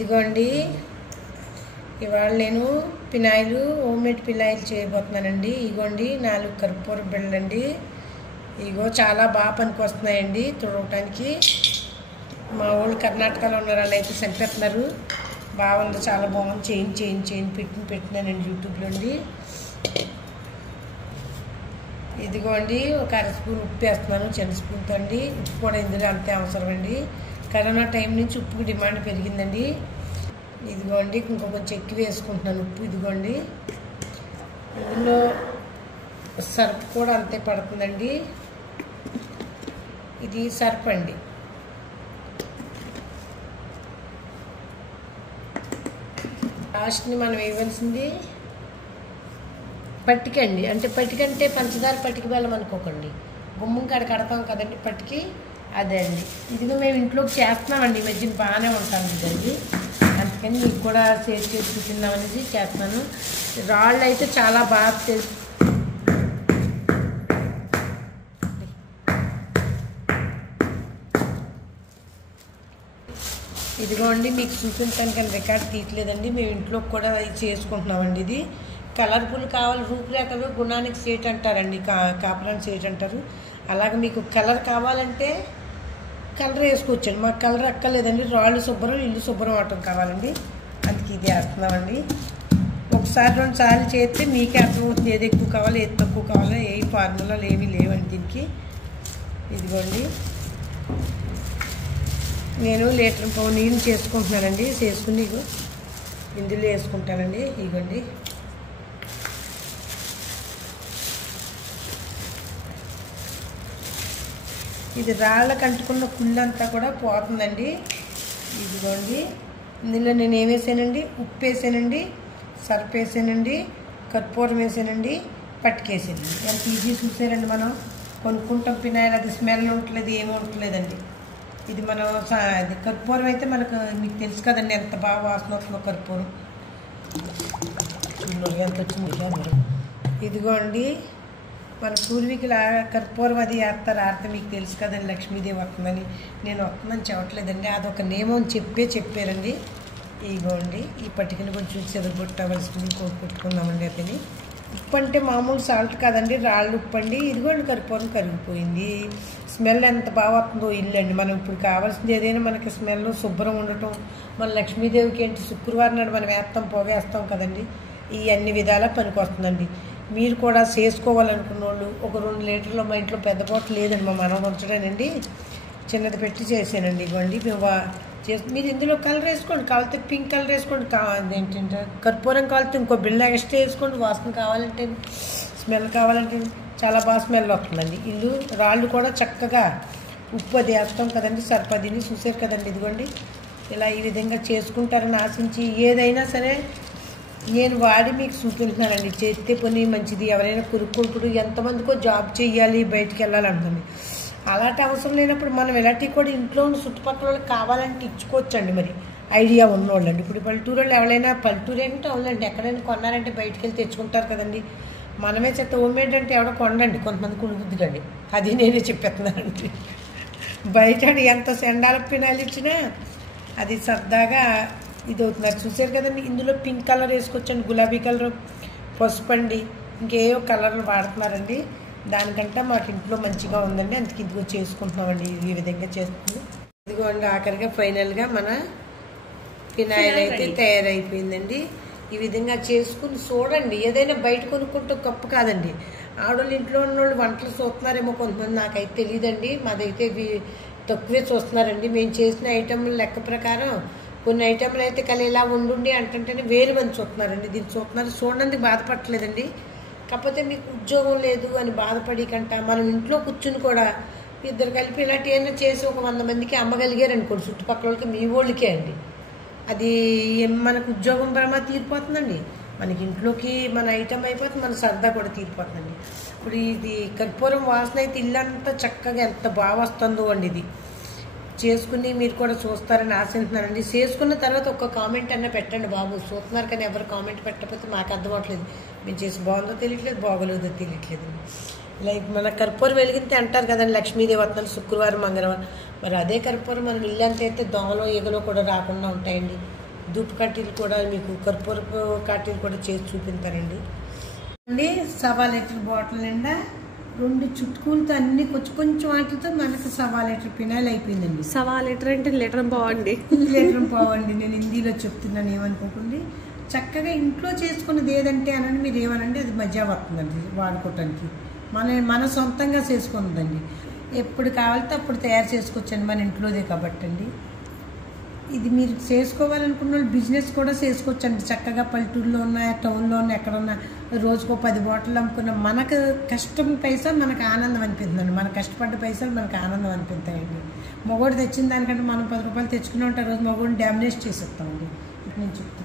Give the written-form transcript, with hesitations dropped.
ఇదిగోండి ఇవాళ నేను పినాయిలు హోమ్మేడ్ పినాయిలు చేయబోతున్నానండి. ఇగోండి 4 కర్పూర బిళ్ళండి. ఇగో చాలా బాగా పనికొస్తున్నాయండి తుడవటానికి. మా వాళ్ళు కర్ణాటకలో ఉన్నారు, వాళ్ళు అయితే చంపేస్తున్నారు. బాగుంది, చాలా బాగుంది. చేయించి పెట్టినానండి యూట్యూబ్లో అండి. ఇదిగోండి ఒక 1/2 స్పూన్ ఉప్పు వేస్తున్నాను, చిన్న స్పూన్తో అండి. ఉప్పు కూడా ఇందులో అంతే అవసరం అండి. కరోనా టైం నుంచి ఉప్పుకి డిమాండ్ పెరిగిందండి. ఇదిగోండి ఇంకో కొంచెం ఎక్కువ వేసుకుంటున్నాను ఉప్పు. ఇదిగోండి ఇందులో సర్ఫ్ కూడా అంతే పడుతుందండి. ఇది సర్ఫ్ అండి. లాస్ట్ని మనం వేయవలసింది పట్టికండి. అంటే పట్టికంటే పంచదార పట్టిక బెల్లం అనుకోకండి, గుమ్మం కాడ కడతాం కదండి పట్టికి, అదే అండి. ఇదిగో మేము ఇంట్లోకి చేస్తున్నామండి, ఈ మధ్యన బాగానే ఉంటాం ఇదండి. అందుకని మీకు కూడా షేర్ చేసి చూపిందాం అనేది చేస్తున్నాను. రాళ్ళు అయితే చాలా బాగా తెలుసు. ఇదిగోండి మీకు చూపించడానికి కానీ రికార్డ్ తీయట్లేదండి, మేము ఇంట్లో కూడా చేసుకుంటున్నామండి. ఇది కలర్ఫుల్ కావాలి, రూపురేఖలు గుణానికి సేట్ అంటారండి, కాపురానికి సేట్ అంటారు. అలాగే మీకు కలర్ కావాలంటే కలర్ వేసుకోవచ్చండి. మాకు కలర్ అక్కర్లేదండి, రాళ్ళు శుభ్రం ఇల్లు శుభ్రం అవటం కావాలండి, అందుకే ఇది వేస్తున్నామండి. ఒకసారి 2 సార్లు చేస్తే మీకే అర్థమవుతుంది ఏది ఎక్కువ కావాలో ఏది తక్కువ కావాలో. ఏ ఫార్ములాలు ఏమీ లేవండి దీనికి. ఇదిగోండి నేను 1 లీటర్ నీళ్ళు చేసుకుంటున్నానండి. చేసుకుని ఇగో ఇందులో వేసుకుంటానండి. ఇగోండి ఇది రాళ్ళకు అంటుకున్న కుళ్ళంతా కూడా పోతుందండి. ఇదిగోండి ఇందులో నేను ఏం వేసానండి, ఉప్పు వేసానండి, సర్ఫ్ వేసానండి, కర్పూరం వేసానండి, పట్టుకేసానండి. ఎంత ఈజీ చూసారండి. మనం కొనుక్కుంటాం పినాయిల్, అది స్మెల్ ఉండట్లేదు, ఏమీ ఉండట్లేదండి. ఇది మనం అది కర్పూరం అయితే మనకు మీకు తెలుసు కదండి ఎంత బాగా వాసన వస్తుందో కర్పూరం. ఎంత వచ్చింది. ఇదిగోండి మన పూర్వీకులు కర్పూరం అది వేస్తారు, ఆడితే మీకు తెలుసు కదండి లక్ష్మీదేవి వస్తుందని. నేను వస్తుందని చెప్పట్లేదండి, అదొక నియమం అని చెప్పారండి. ఇదిగోండి ఈ పట్టికని కొంచెం చెదగొట్టవలసింది, కొట్టుకుందామండి. అతని ఉప్పు అంటే మామూలు సాల్ట్ కాదండి, రాళ్ళు ఉప్పు అండి. ఇదిగోండి కర్పూరం కరిగిపోయింది. స్మెల్ ఎంత బాగా వస్తుందో ఇల్లు అండి. మనం ఇప్పుడు కావాల్సింది ఏదైనా మనకి స్మెల్ శుభ్రం ఉండటం. మన లక్ష్మీదేవికి ఏంటి శుక్రవారం నాడు మనం వేస్తాం, పొగేస్తాం కదండి. ఈ అన్ని విధాలా పనికి వస్తుందండి. మీరు కూడా చేసుకోవాలనుకున్న వాళ్ళు ఒక 2 లీటర్లు, మా ఇంట్లో పెద్ద బాటిల్ లేదండి, మా మనం ఉంచడానండి, చిన్నది పెట్టి చేసానండి. ఇవ్వండి మేము మీరు ఇందులో కలర్ వేసుకోండి, కావాలంటే పింక్ కలర్ వేసుకోండి, ఏంటంటే కర్పూరం కావాలంటే ఇంకో బిళ్ళ ఎక్స్ట్రా వేసుకోండి. వాసన కావాలంటే, స్మెల్ కావాలంటే చాలా బాగా స్మెల్ వస్తుందండి. ఇల్లు రాళ్ళు కూడా చక్కగా ఉప్పు అది వేస్తాం కదండి, సరిపదిని చూసారు కదండి. ఇదిగోండి ఇలా ఈ విధంగా చేసుకుంటారని ఆశించి ఏదైనా సరే నేను వాడి మీకు చూపించున్నానండి. చేస్తే పని మంచిది. ఎవరైనా కొనుక్కుంటుడు ఎంతమందికో జాబ్ చేయాలి, బయటికి వెళ్ళాలంటుంది. అలాంటి అవసరం లేనప్పుడు మనం ఇలాంటివి కూడా ఇంట్లో ఉన్న చుట్టుపక్కల వాళ్ళకి కావాలంటే ఇచ్చుకోవచ్చండి. మరి ఐడియా ఉన్నోళ్ళండి. ఇప్పుడు పల్లెటూరు వాళ్ళు ఎవరైనా, పల్లెటూరు ఏంటంటే అవునండి, ఎక్కడైనా కొన్నారంటే బయటికి వెళ్ళి తెచ్చుకుంటారు కదండి. మనమే చేత హోమ్మేడ్ అంటే ఎవడో కొండండి, కొంతమంది కొనుక్కుద్దుకండి. అది నేనే చెప్పేస్తున్నానండి. బయట ఎంత సెండాల పినాయిలు ఇచ్చినా అది సరదాగా ఇది అవుతున్నారు. చూసారు కదండి. ఇందులో పింక్ కలర్ వేసుకోవచ్చండి, గులాబీ కలర్, పసుపు అండి, ఇంకేవో కలర్లు వాడుతున్నారండి. దానికంటే మాకు ఇంట్లో మంచిగా ఉందండి, అందుకే ఇదిగో చేసుకుంటున్నామండి. ఈ విధంగా చేస్తుంది. ఇదిగోండి ఆఖరిగా ఫైనల్గా మన ఫినాయిల్ అయితే తయారైపోయిందండి. ఈ విధంగా చేసుకుని చూడండి. ఏదైనా బయట కొనుక్కుంటే గొప్ప కాదండి. ఆడవాళ్ళు ఇంట్లో ఉన్నోళ్ళు వంటలు చూస్తున్నారేమో కొంతమంది, నాకైతే తెలియదండి. మాదైతే తక్కువే చూస్తున్నారండి. మేము చేసిన ఐటెంల లెక్క ప్రకారం కొన్ని ఐటెంలు అయితే ఇలా ఉండుండి అంటుంటేనే 1000 మంది చూస్తున్నారండి. దీన్ని చూస్తున్నారు, చూడడానికి బాధపడలేదండి. కాకపోతే మీకు ఉద్యోగం లేదు అని బాధపడి కంట మనం ఇంట్లో కూర్చుని కూడా ఇద్దరు కలిపి ఇలాంటి ఏమైనా చేసి ఒక 100 మందికి అమ్మగలిగారు అనుకోండి, చుట్టుపక్కల వాళ్ళకి, మీ వాళ్ళకే అండి. అది మనకు ఉద్యోగం భ్రమ తీరిపోతుందండి. మనకి ఇంట్లోకి మన ఐటెం అయిపోతుంది, మన సరదా కూడా తీరిపోతుందండి. ఇప్పుడు ఇది కర్పూరం వాసన అయితే ఇల్లంతా చక్కగా ఎంత బాగా వస్తుందో అండి. ఇది చేసుకుని మీరు కూడా చూస్తారని ఆశిస్తున్నానండి. చేసుకున్న తర్వాత ఒక కామెంట్ అన్నా పెట్టండి బాబు. చూస్తున్నారు కానీ ఎవరు కామెంట్ పెట్టకపోతే మాకు అర్థం అవ్వట్లేదు. మేము చేసి బాగుందో తెలియట్లేదు, బాగోలేదో తెలియట్లేదు. లైక్ మన కర్పూరం వెలిగితే అంటారు కదండి లక్ష్మీదేవి వత్నాలు శుక్రవారం మంగళవారం. మరి అదే కర్పూరం మనం ఇల్లంతా అయితే దోమలో ఈగలో కూడా రాకుండా ఉంటాయండి. ధూప్ కడ్డీలు కూడా మీకు కర్పూరపు కడ్డీలు కూడా చేసి చూపిస్తారండి అండి. 1.25 లీటర్ బాటిల్ నిండా 2 చుట్టుకూలతో అన్ని కొంచెం వాటితో మనకు 1.25 లీటర్ పినాయిల్ అయిపోయిందండి. 1.25 లీటర్ అంటే లీటర్ బాగుండి. లీటర్ బాగుండి, నేను హిందీలో చెప్తున్నాను ఏమనుకోకండి. చక్కగా ఇంట్లో చేసుకున్నది ఏదంటే అనండి మీరు ఏమనండి అది మజా వస్తుందండి వాడుకోవటానికి. మన సొంతంగా చేసుకున్నదండి. ఎప్పుడు కావాలితే అప్పుడు తయారు చేసుకోవచ్చండి, మన ఇంట్లోదే కాబట్టి అండి. ఇది మీరు చేసుకోవాలనుకున్న వాళ్ళు బిజినెస్ కూడా చేసుకోవచ్చండి. చక్కగా పల్లెటూరులో ఉన్న టౌన్లో ఉన్న ఎక్కడున్నా రోజుకో 10 బాటిల్ అమ్ముకున్న మనకు కష్టం పైసా మనకు ఆనందం అనిపిస్తుందండి. మన కష్టపడ్డ పైసలు మనకు ఆనందం అనిపిస్తాయండి. మగోడు తెచ్చిన దానికంటే మనం 10 రూపాయలు తెచ్చుకుని ఉంటే రోజు మగోడిని డామినేట్ చేసేస్తామండి. నేను చెప్తాను.